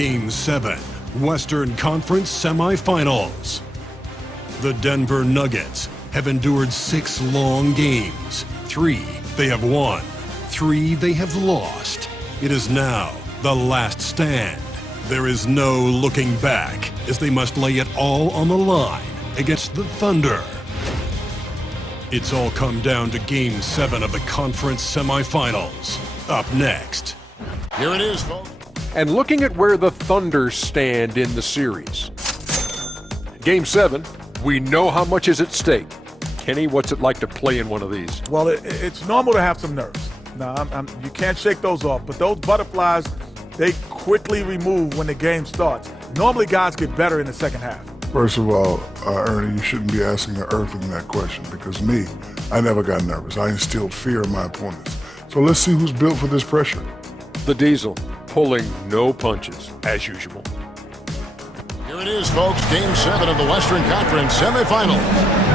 Game 7, Western Conference Semifinals. The Denver Nuggets have endured 6 long games. 3 they have won, 3 they have lost. It is now the last stand. There is no looking back as they must lay it all on the line against the Thunder. It's all come down to Game 7 of the conference semifinals. Up next. Here it is, folks. And looking at where the Thunder stand in the series. Game 7, we know how much is at stake. Kenny, what's it like to play in one of these? Well, it's normal to have some nerves. Now, you can't shake those off, but those butterflies, they quickly remove when the game starts. Normally, guys get better in the second half. First of all, Ernie, you shouldn't be asking the Earthling that question because me, I never got nervous. I instilled fear in my opponents. So let's see who's built for this pressure. The Diesel pulling no punches, as usual. Here it is, folks. Game 7 of the Western Conference semifinals.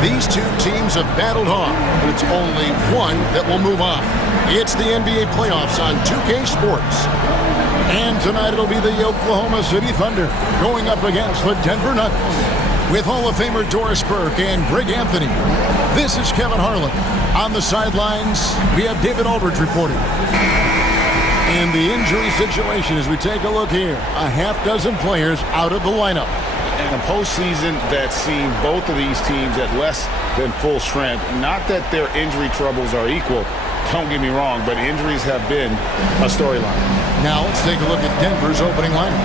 These two teams have battled hard, but it's only one that will move on. It's the NBA playoffs on 2K Sports. And tonight it'll be the Oklahoma City Thunder going up against the Denver Nuggets. With Hall of Famer Doris Burke and Greg Anthony, this is Kevin Harlan. On the sidelines, we have David Aldridge reporting. And the injury situation as we take a look here. A half dozen players out of the lineup. In a postseason that's seen both of these teams at less than full strength. Not that their injury troubles are equal, don't get me wrong, but injuries have been a storyline. Now let's take a look at Denver's opening lineup.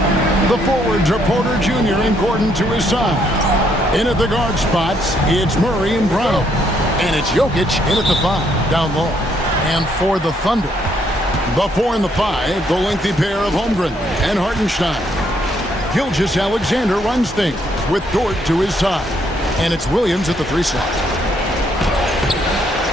The forwards are Porter Jr. and Gordon to his side. In at the guard spots, it's Murray and Brown. And it's Jokic in at the 5, down low. And for the Thunder, the 4 and the 5, the lengthy pair of Holmgren and Hartenstein. Gilgeous-Alexander runs things with Dort to his side. And it's Williams at the 3 slot.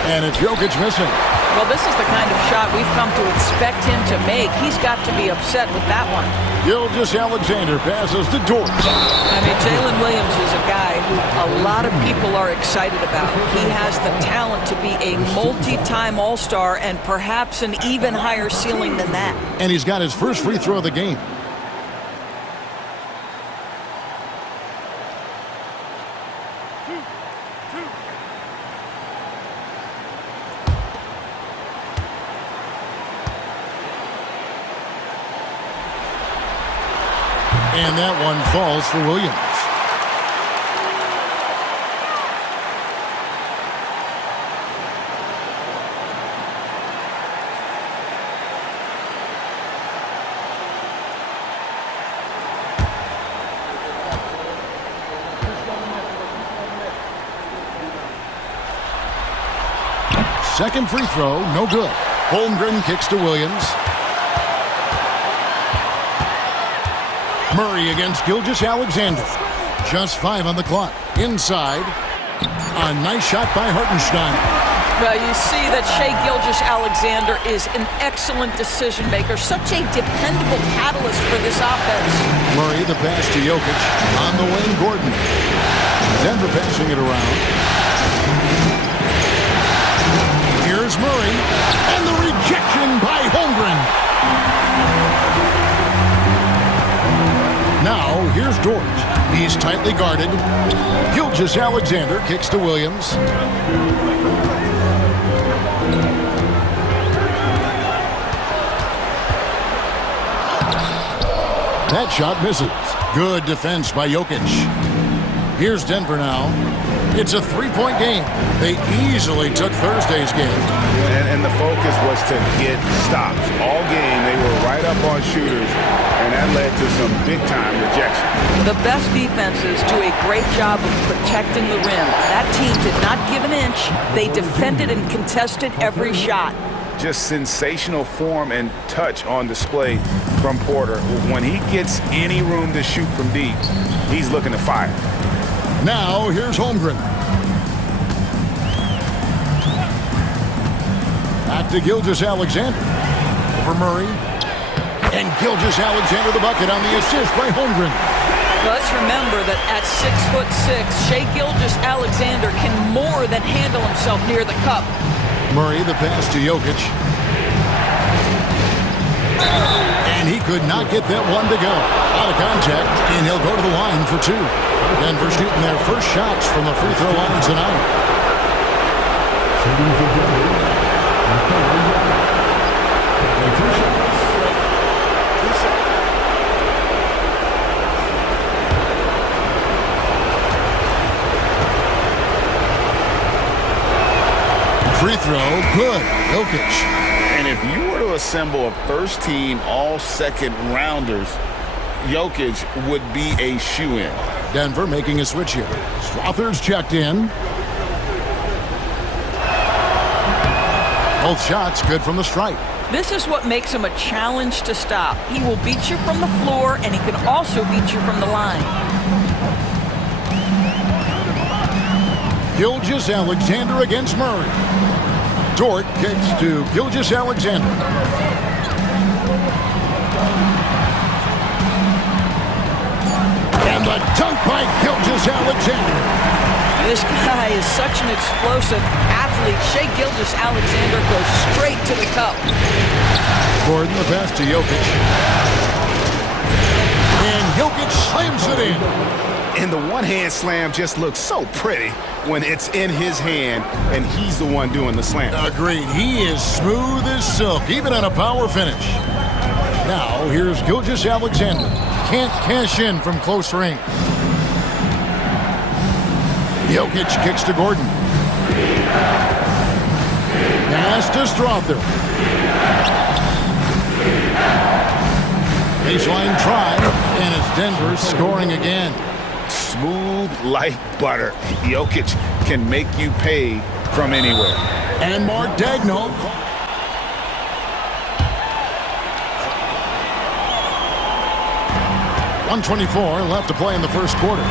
And it's Jokic missing. Well, this is the kind of shot we've come to expect him to make. He's got to be upset with that one. Gilgeous-Alexander passes to Dort. I mean, Jalen Williams is a guy who a lot of people are excited about. He has the talent to be a multi-time All-Star and perhaps an even higher ceiling than that. And he's got his first free throw of the game. And that one falls for Williams. Second free throw, no good. Holmgren kicks to Williams. Murray against Gilgeous-Alexander. Just 5 on the clock. Inside. A nice shot by Hartenstein. Well, you see that Shai Gilgeous-Alexander is an excellent decision maker. Such a dependable catalyst for this offense. Murray, the pass to Jokic. On the wing, Gordon. Denver passing it around. Here's Murray. And the rejection by Holmgren. Now, here's Dort. He's tightly guarded. Gilgeous-Alexander kicks to Williams. That shot misses. Good defense by Jokic. Here's Denver now. It's a 3-point game. They easily took Thursday's game. And the focus was to get stops. All game, they were right up on shooters, and that led to some big-time rejection. The best defenses do a great job of protecting the rim. That team did not give an inch. They defended and contested every shot. Just sensational form and touch on display from Porter. When he gets any room to shoot from deep, he's looking to fire. Now, here's Holmgren. Back to Gilgeous-Alexander. Over Murray. And Gilgeous-Alexander the bucket on the assist by Holmgren. Let's remember that at 6'6", Shai Gilgeous-Alexander can more than handle himself near the cup. Murray, the pass to Jokic. And and he could not get that one to go. Out of contact, and he'll go to the line for two. Denver shooting their first shots from the free throw line tonight. Free throw, good. Jokic. And if you were to assemble a first-team all-second rounders, Jokic would be a shoo-in. Denver making a switch here. Strother's checked in. Both shots good from the stripe. This is what makes him a challenge to stop. He will beat you from the floor, and he can also beat you from the line. Gilgeous-Alexander against Murray. Dort kicks to Gilgeous-Alexander. And the dunk by Gilgeous-Alexander. This guy is such an explosive athlete. Shai Gilgeous-Alexander goes straight to the cup. Gordon the pass to Jokic. And Jokic slams it in. And the one-hand slam just looks so pretty when it's in his hand and he's the one doing the slam. Agreed. He is smooth as silk, even at a power finish. Now, here's Gilgeous-Alexander. Can't cash in from close range. Jokic kicks to Gordon. Pass to Strother. Baseline try, and it's Denver scoring again. Smooth like butter. Jokic can make you pay from anywhere. And Mark Daigneault. .124 left to play in the first quarter.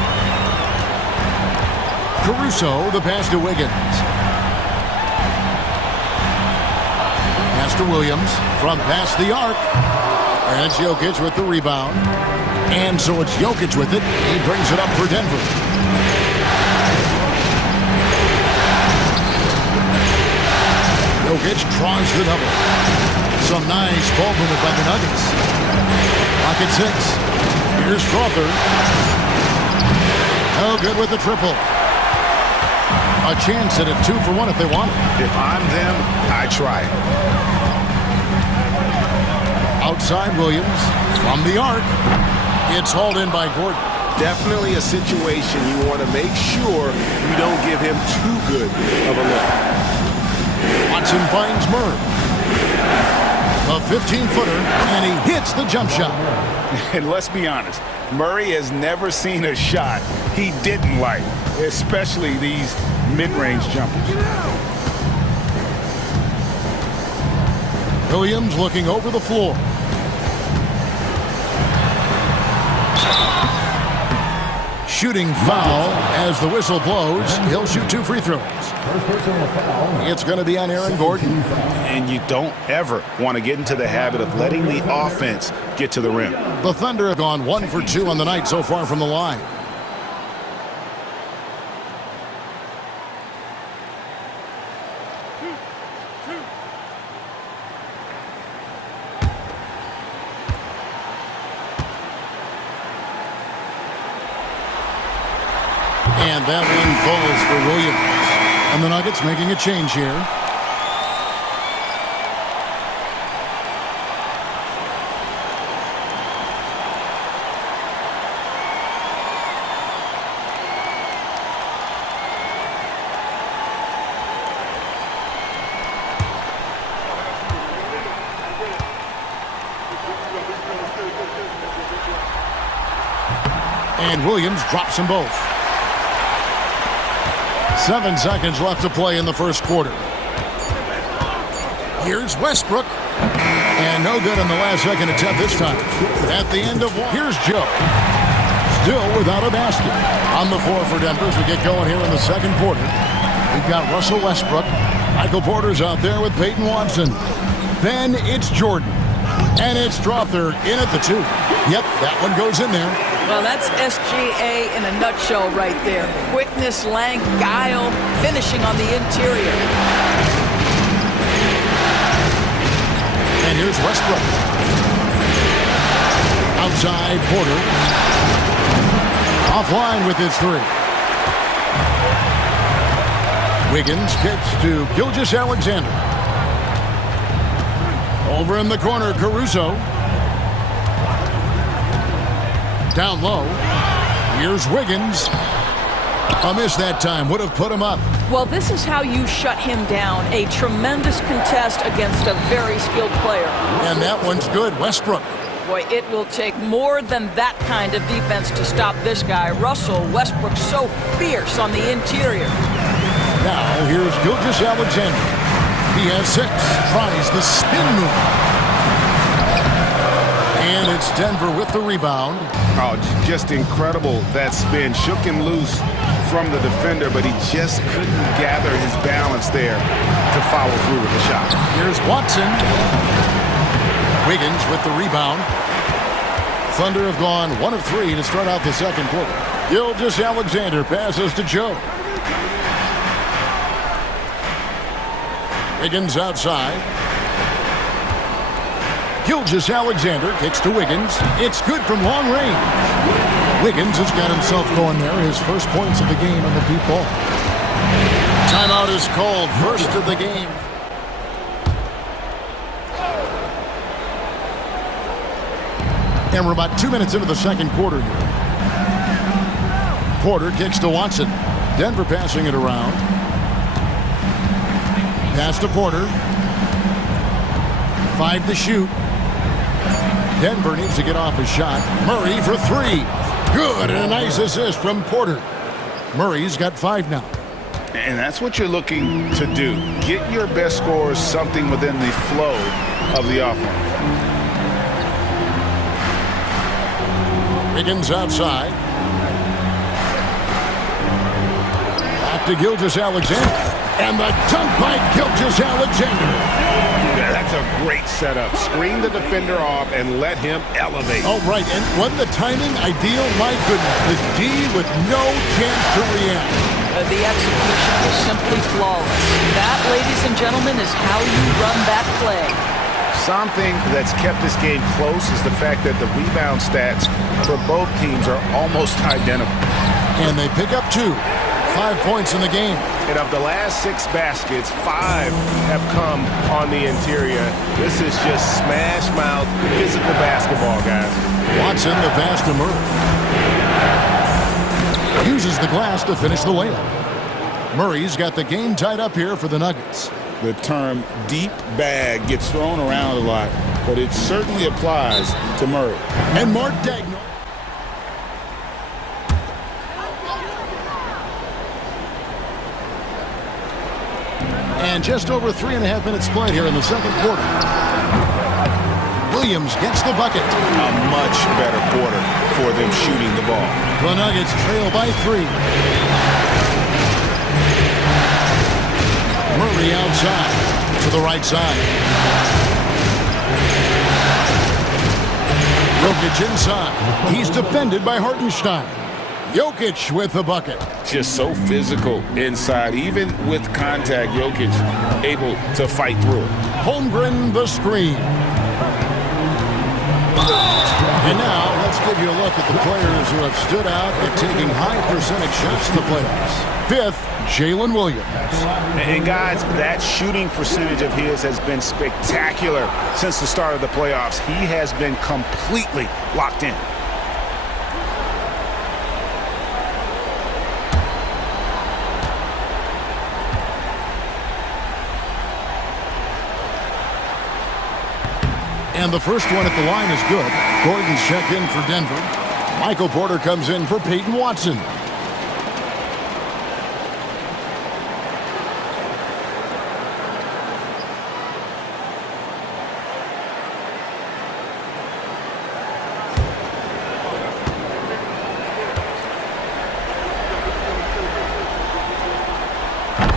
Caruso, the pass to Wiggins. Pass to Williams from past the arc. And it's Jokic with the rebound. And so it's Jokic with it. He brings it up for Denver. Jokic draws the double. Some nice ball movement by the Nuggets. Clock at 6. Here's Strother. Oh, good with the triple. A chance at a 2 for 1 if they want it. If I'm them, I try it. Outside Williams from the arc. It's hauled in by Gordon. Definitely a situation you want to make sure you don't give him too good of a look. Watson finds Murray. A 15-footer, and he hits the jump shot. And let's be honest, Murray has never seen a shot he didn't like, especially these mid-range jumpers. Williams looking over the floor. Shooting foul as the whistle blows. He'll shoot 2 free throws. It's going to be on Aaron Gordon. And you don't ever want to get into the habit of letting the offense get to the rim. The Thunder have gone 1 for 2 on the night so far from the line. And that one falls for Williams. And the Nuggets making a change here. And Williams drops them both. 7 seconds left to play in the first quarter. Here's Westbrook. And no good in the last second attempt this time. At the end of one, here's Joe. Still without a basket. On the floor for Denver as we get going here in the second quarter. We've got Russell Westbrook. Michael Porter's out there with Peyton Watson. Then it's Jordan. And it's Strother in at the 2. Yep, that one goes in there. Well, that's SGA in a nutshell right there. Quickness, length, guile, finishing on the interior. And here's Westbrook. by Porter. Offline with his three. Wiggins kicks to Gilgeous-Alexander. Over in the corner, Caruso. Down low. Here's Wiggins. A miss that time. Would have put him up. Well, this is how you shut him down. A tremendous contest against a very skilled player. And that one's good. Westbrook. Boy, it will take more than that kind of defense to stop this guy. Russell Westbrook so fierce on the interior. Now, here's Gilgeous-Alexander. He has 6. Tries the spin move. And it's Denver with the rebound. Oh, just incredible. That spin shook him loose from the defender, but he just couldn't gather his balance there to follow through with the shot. Here's Watson. Wiggins with the rebound. Thunder have gone 1 of 3 to start out the second quarter. Gilgeous-Alexander passes to Joe. Wiggins outside. Gilgeous-Alexander kicks to Wiggins. It's good from long range. Wiggins has got himself going there. His first points of the game on the deep ball. Timeout is called. First of the game. And we're about 2 minutes into the second quarter here. Porter kicks to Watson. Denver passing it around. Pass to Porter. 5 to shoot. Denver needs to get off his shot. Murray for 3. Good, and a nice assist from Porter. Murray's got 5 now. And that's what you're looking to do. Get your best scorers something within the flow of the offense. Wiggins outside. Back to Gilgeous-Alexander. And the dunk by Gilgeous-Alexander. Yeah, that's a great setup. Screen the defender off and let him elevate. Oh, right. And wasn't the timing ideal? My goodness. The D with no chance to react. The execution was simply flawless. That, ladies and gentlemen, is how you run that play. Something that's kept this game close is the fact that the rebound stats for both teams are almost identical. And they pick up 2. 5 points in the game. And of the last 6 baskets, 5 have come on the interior. This is just smash-mouth physical basketball, guys. Watson, the pass to Murray. Uses the glass to finish the layup. Murray's got the game tied up here for the Nuggets. The term deep bag gets thrown around a lot, but it certainly applies to Murray. And Mark Daigneault. And just over 3.5 minutes played here in the second quarter. Williams gets the bucket. A much better quarter for them shooting the ball. The Nuggets trail by 3. Murray outside to the right side. Jokic inside. He's defended by Hartenstein. Jokic with the bucket. Just so physical inside. Even with contact, Jokic able to fight through it. Holmgren the screen. And now let's give you a look at the players who have stood out at taking high percentage shots in the playoffs. 5th, Jalen Williams. And guys, that shooting percentage of his has been spectacular since the start of the playoffs. He has been completely locked in. And the first one at the line is good. Gordon's checked in for Denver. Michael Porter comes in for Peyton Watson.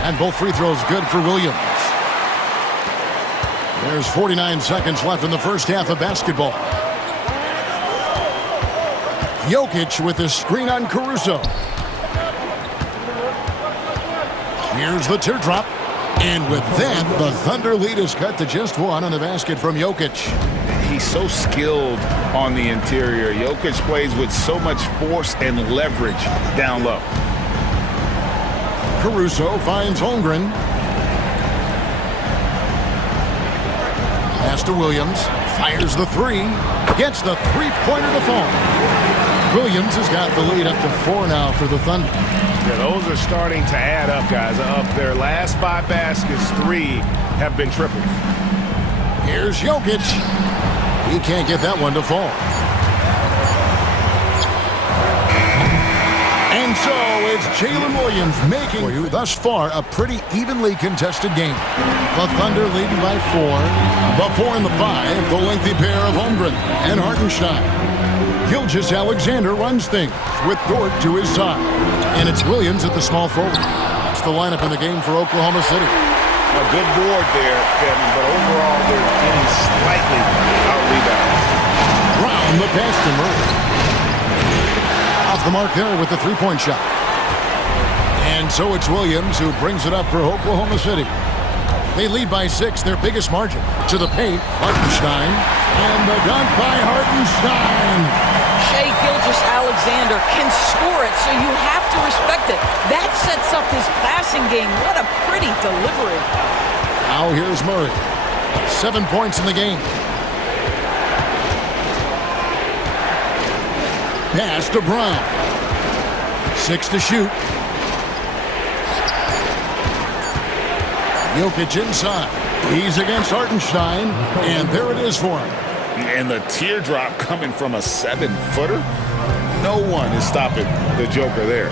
And both free throws good for Williams. There's 49 seconds left in the first half of basketball. Jokic with the screen on Caruso. Here's the teardrop. And with that, the Thunder lead is cut to just 1 on the basket from Jokic. He's so skilled on the interior. Jokic plays with so much force and leverage down low. Caruso finds Holmgren. Pass to Williams. Fires the three. Gets the three-pointer to fall. Williams has got the lead up to 4 now for the Thunder. Yeah, those are starting to add up, guys. Up their last 5 baskets, 3 have been triples. Here's Jokic. He can't get that one to fall. And so it's Jalen Williams making for you thus far a pretty evenly contested game. The Thunder leading by 4. The 4 and the 5, the lengthy pair of Holmgren and Hartenstein. Gilgeous-Alexander runs things with Dort to his side. And it's Williams at the small forward. That's the lineup in the game for Oklahoma City. A good board there, Kevin, but overall they're getting slightly out-rebounded. Brown the pass to Murray. Off the mark there with the three-point shot. And so it's Williams who brings it up for Oklahoma City. They lead by 6, their biggest margin. To the paint, Hartenstein. And the dunk by Hartenstein. Shai Gilgeous-Alexander can score it, so you have to respect it. That sets up his passing game. What a pretty delivery. Now here's Murray. 7 points in the game. Pass to Brown. 6 to shoot. Jokic inside. He's against Hartenstein, and there it is for him. And the teardrop coming from a 7-footer. No one is stopping the Joker there.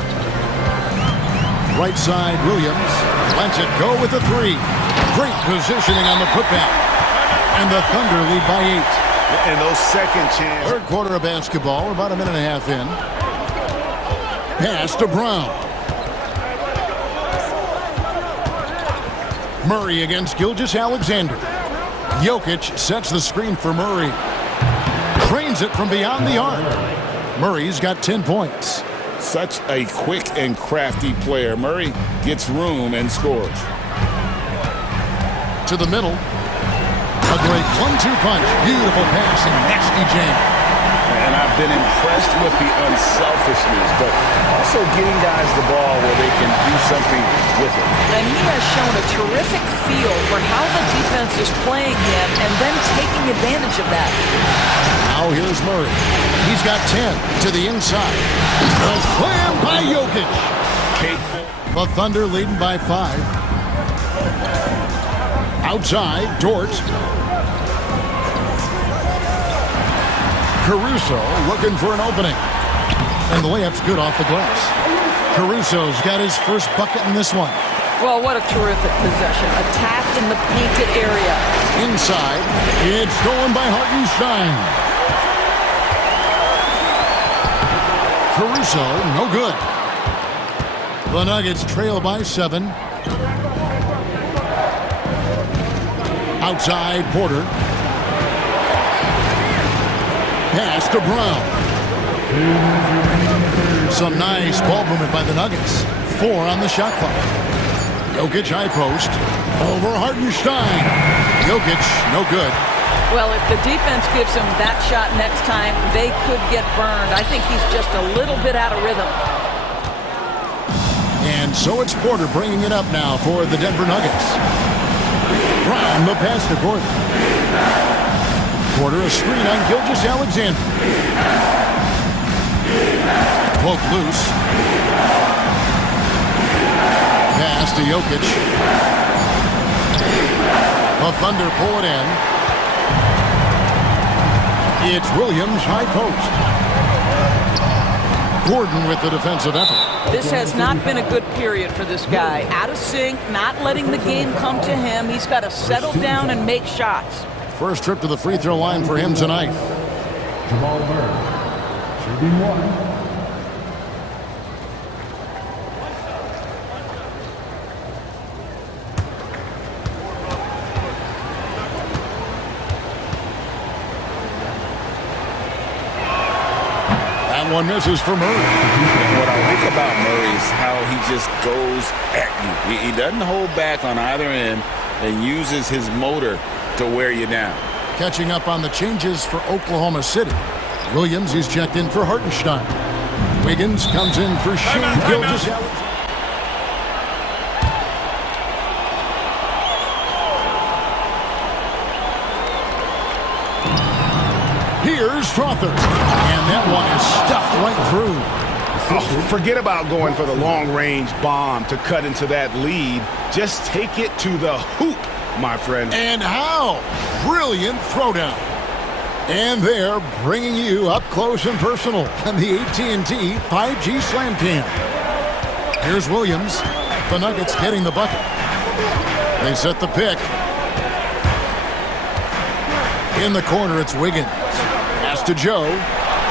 Right side, Williams lets it go with the 3. Great positioning on the putback. And the Thunder lead by 8. And those second chance. Third quarter of basketball, we're about a minute and a half in. Pass to Brown. Murray against Gilgeous-Alexander. Jokic sets the screen for Murray. Trains it from beyond the arc. Murray's got 10 points. Such a quick and crafty player. Murray gets room and scores. To the middle. A great 1-2 punch. Beautiful pass and nasty jam. And I've been impressed with the unselfishness, but also getting guys the ball where they can do something with it. And he has shown a terrific feel for how the defense is playing him and then taking advantage of that. Now here's Murray. He's got 10 to the inside. A slam by Jokic. The Thunder leading by 5. Outside, Dort. Caruso looking for an opening. And the layup's good off the glass. Caruso's got his first bucket in this one. Well, what a terrific possession. Attack in the painted area. Inside, it's stolen by Hartenstein. Caruso, no good. The Nuggets trail by 7. Outside, Porter. Pass to Brown. Some nice ball movement by the Nuggets. 4 on the shot clock. Jokic high post. Over Hartenstein. Jokic, no good. Well, if the defense gives him that shot next time, they could get burned. I think he's just a little bit out of rhythm. And so it's Porter bringing it up now for the Denver Nuggets. Brown, the pass to Gordon. Porter, a screen on Gilgeous-Alexander. Poke loose. Pass to Jokic. The Thunder pull it in. It's Williams, high post. Gordon with the defensive effort. This has not been a good period for this guy. Out of sync, not letting the game come to him. He's got to settle down and make shots. First trip to the free throw line for him tonight. Jamal Murray, shooting 1. That one misses for Murray. And what I like about Murray is how he just goes at you. He doesn't hold back on either end and uses his motor to wear you down. Catching up on the changes for Oklahoma City. Williams is checked in for Hartenstein. Wiggins comes in for Shea Gilgeous-Alexander. Here's Strother. And that one is stuffed right through. Oh, forget about going for the long-range bomb to cut into that lead. Just take it to the hoop, my friend. And how? Brilliant throwdown. And they're bringing you up close and personal on the AT&T 5G Slam Cam. Here's Williams. The Nuggets getting the bucket. They set the pick. In the corner, it's Wiggins. Pass to Joe.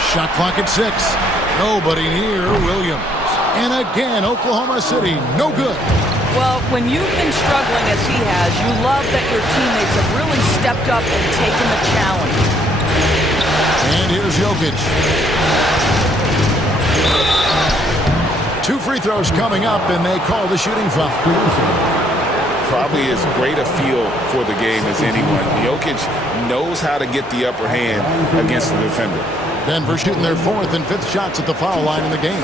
Shot clock at 6. Nobody near Williams. And again, Oklahoma City, no good. Well, when you've been struggling as he has, you love that your teammates have really stepped up and taken the challenge. And here's Jokic. 2 free throws coming up, and they call the shooting foul. Probably as great a feel for the game as anyone. Jokic knows how to get the upper hand against the defender. Denver shooting their 4th and 5th shots at the foul line in the game.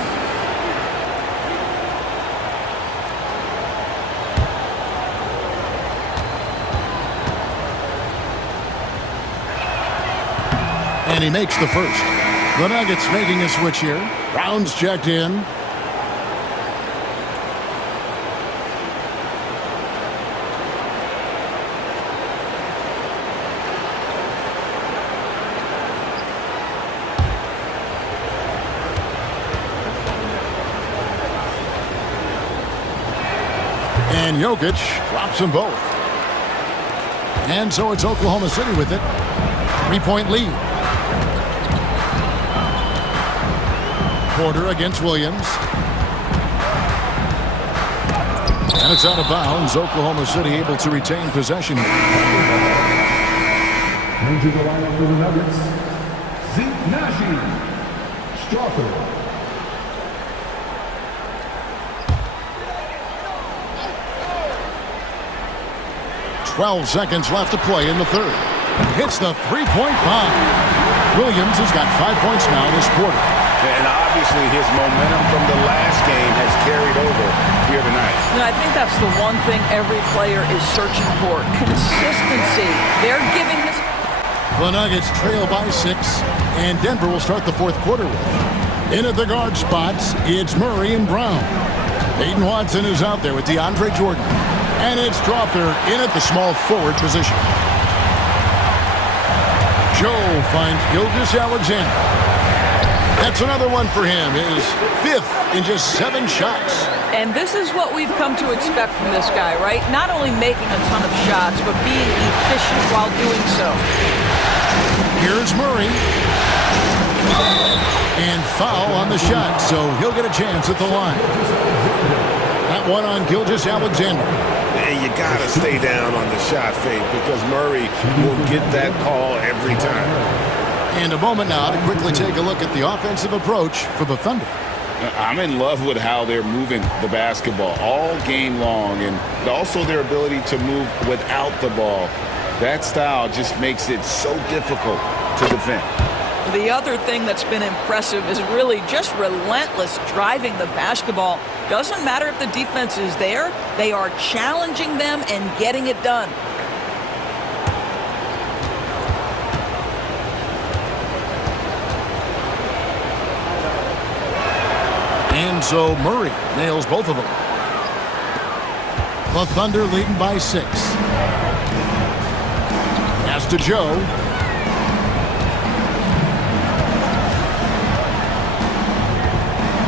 And he makes the first. The Nuggets making a switch here. Brown's checked in. And Jokic drops them both. And so it's Oklahoma City with it. 3-point lead. Porter against Williams. And it's out of bounds. Oklahoma City able to retain possession. Into the lineup for the Nuggets, Zeke Naji, Strother. 12 seconds left to play in the third. Hits the three-point bomb. Williams has got 5 points now this quarter. And obviously his momentum from the last game has carried over here tonight. And I think that's the one thing every player is searching for. Consistency. They're giving this. The Nuggets trail by 6, and Denver will start the fourth quarter with. In at the guard spots, it's Murray and Brown. Peyton Watson is out there with DeAndre Jordan. And it's Strother in at the small forward position. Joe finds Gilgeous-Alexander. That's another one for him. His 5th in just 7 shots. And this is what we've come to expect from this guy, right? Not only making a ton of shots, but being efficient while doing so. Here's Murray. And foul on the shot, so he'll get a chance at the line. That one on Gilgeous-Alexander. And you got to stay down on the shot fake because Murray will get that call every time. And a moment now to quickly take a look at the offensive approach for the Thunder. I'm in love with how they're moving the basketball all game long and also their ability to move without the ball. That style just makes it so difficult to defend. The other thing that's been impressive is really just relentless driving the basketball. Doesn't matter if the defense is there, they are challenging them and getting it done. And so Murray nails both of them. The Thunder leading by 6. Pass to Joe.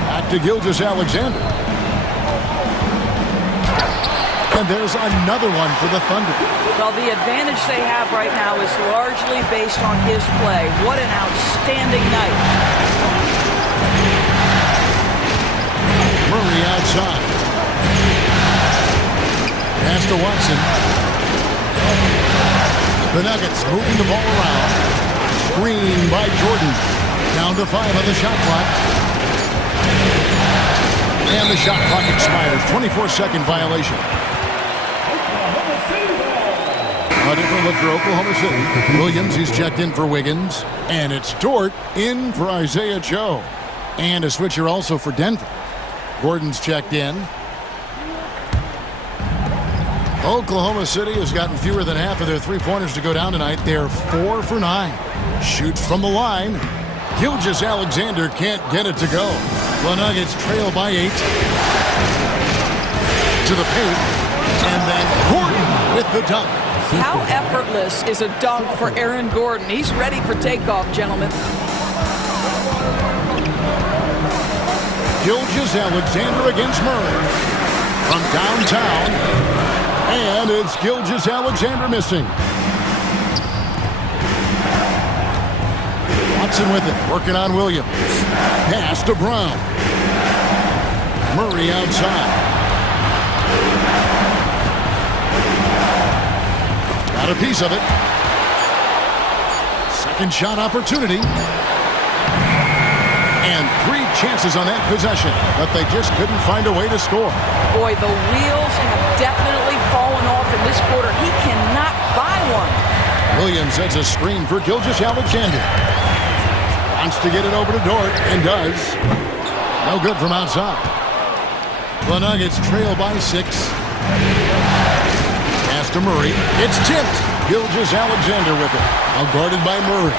Back to Gilgeous-Alexander. And there's another one for the Thunder. Well, the advantage they have right now is largely based on his play. What an outstanding night. Murray outside. Pass to Watson. The Nuggets moving the ball around. Screen by Jordan. Down to 5 on the shot clock. And the shot clock expires. 24-second violation. A A different look for Oklahoma City. Williams, he's checked in for Wiggins. And it's Dort in for Isaiah Joe. And a switcher also for Denver. Gordon's checked in. Oklahoma City has gotten fewer than half of their three-pointers to go down tonight. They're 4 for 9. Shoots from the line. Gilgeous-Alexander can't get it to go. The Nuggets trail by 8. To the paint. And then Gordon with the dunk. How effortless is a dunk for Aaron Gordon? He's ready for takeoff, gentlemen. Gilgeous-Alexander against Murray. From downtown. And it's Gilgeous-Alexander missing. Watson with it, working on Williams. Pass to Brown. Murray outside. Got a piece of it. Second shot opportunity. And 3 chances on that possession, but they just couldn't find a way to score. Boy, the wheels have definitely fallen off in this quarter. He cannot buy one. Williams sets a screen for Gilgeous-Alexander. Wants to get it over to Dort, and does. No good from outside. The Nuggets trail by 6. Pass to Murray. It's tipped. Gilgeous-Alexander with it. Now guarded by Murray.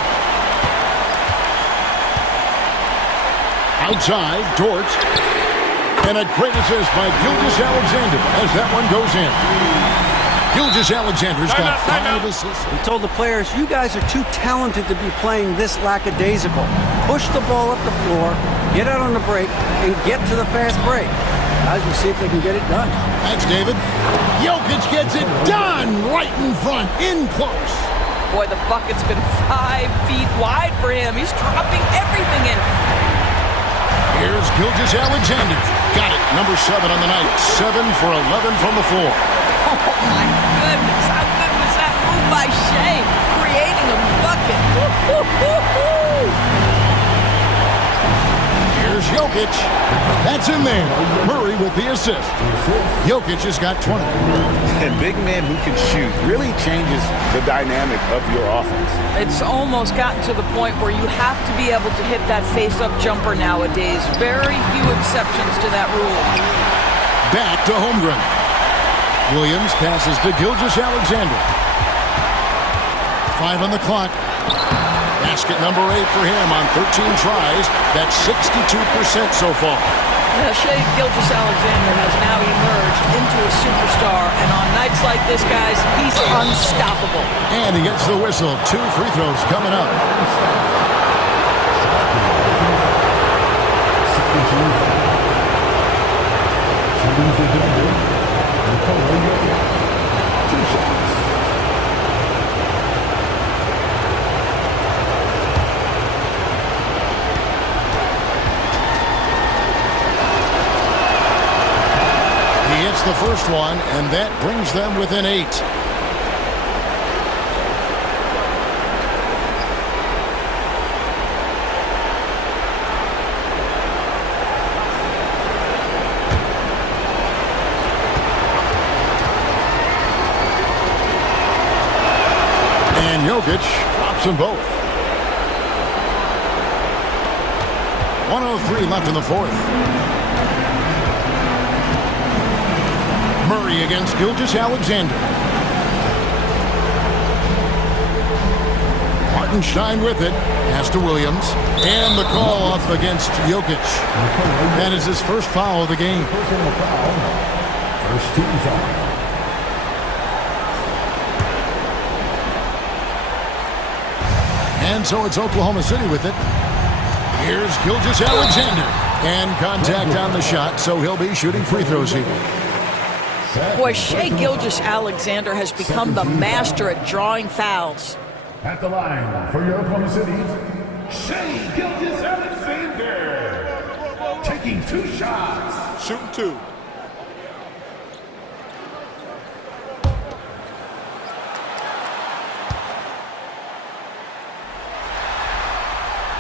Outside, Dort. And a great assist by Gilgeous-Alexander as that one goes in. Gilgeous-Alexander's got 5 assists. He told the players, you guys are too talented to be playing this lackadaisical. Push the ball up the floor, get out on the break, and get to the fast break. Guys, we'll see if they can get it done. Thanks, David. Jokic gets it done right in front, in close. Boy, the bucket's been 5 feet wide for him. He's dropping everything in. Here's Gilgeous-Alexander. Got it. Number 7 on the night. 7 for 11 from the floor. Oh, my goodness. How good was that move by Shea? Creating a bucket. Woo-hoo-hoo-hoo. Here's Jokic. That's in there. Murray with the assist. Jokic has got 20. And big man who can shoot really changes the dynamic of your offense. It's almost gotten to the point where you have to be able to hit that face-up jumper nowadays. Very few exceptions to that rule. Back to Holmgren. Williams passes to Gilgeous-Alexander. 5 on the clock. Basket number 8 for him on 13 tries. That's 62% so far. Yeah, Shea Gilgeous-Alexander has now emerged into a superstar, and on nights like this, guys, he's unstoppable. And he gets the whistle. 2 free throws coming up. The first one, and that brings them within 8. And Jokic drops them both. 1:03 left in the fourth. Murray against Gilgeous-Alexander. Hartenstein with it. Pass to Williams. And the call off against Jokic. That is his first foul of the game. First team foul. And so it's Oklahoma City with it. Here's Gilgeous-Alexander. And contact on the shot, so he'll be shooting free throws here. Boy, Shea Gilgeous-Alexander has become the master at drawing fouls. At the line for your Oklahoma City, Shea Gilgeous-Alexander. Taking 2 shots. Shooting 2.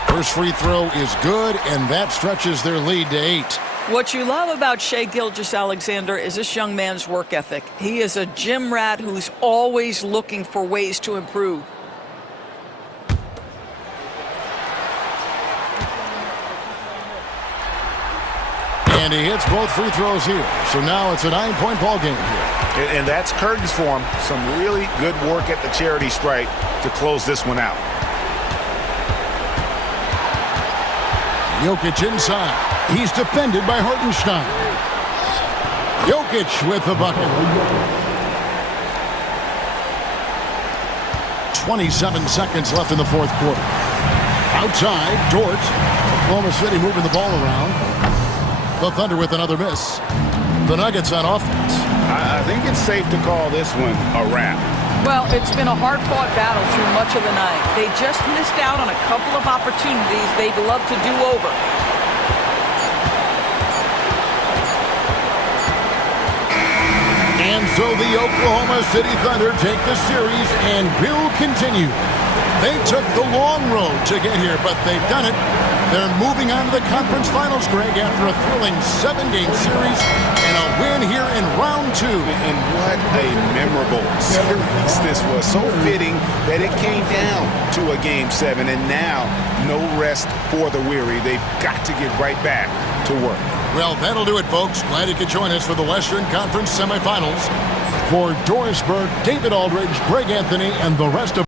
First free throw is good, and that stretches their lead to 8. What you love about Shai Gilgeous-Alexander is this young man's work ethic. He is a gym rat who's always looking for ways to improve. And he hits both free throws here. So now it's a 9-point ball game here. And that's curtains for him. Some really good work at the charity stripe to close this one out. Jokic inside. He's defended by Hartenstein. Jokic with the bucket. 27 seconds left in the fourth quarter. Outside, Dort. Oklahoma City moving the ball around. The Thunder with another miss. The Nuggets on offense. I think it's safe to call this one a wrap. Well, it's been a hard-fought battle through much of the night. They just missed out on a couple of opportunities they'd love to do over. And so the Oklahoma City Thunder take the series and will continue. They took the long road to get here, but they've done it. They're moving on to the conference finals, Greg, after a thrilling 7-game series and a win here in round 2. And what a memorable series this was. So fitting that it came down to a Game 7, and now no rest for the weary. They've got to get right back to work. Well, that'll do it, folks. Glad you could join us for the Western Conference semifinals. For Doris Burke, David Aldridge, Greg Anthony, and the rest of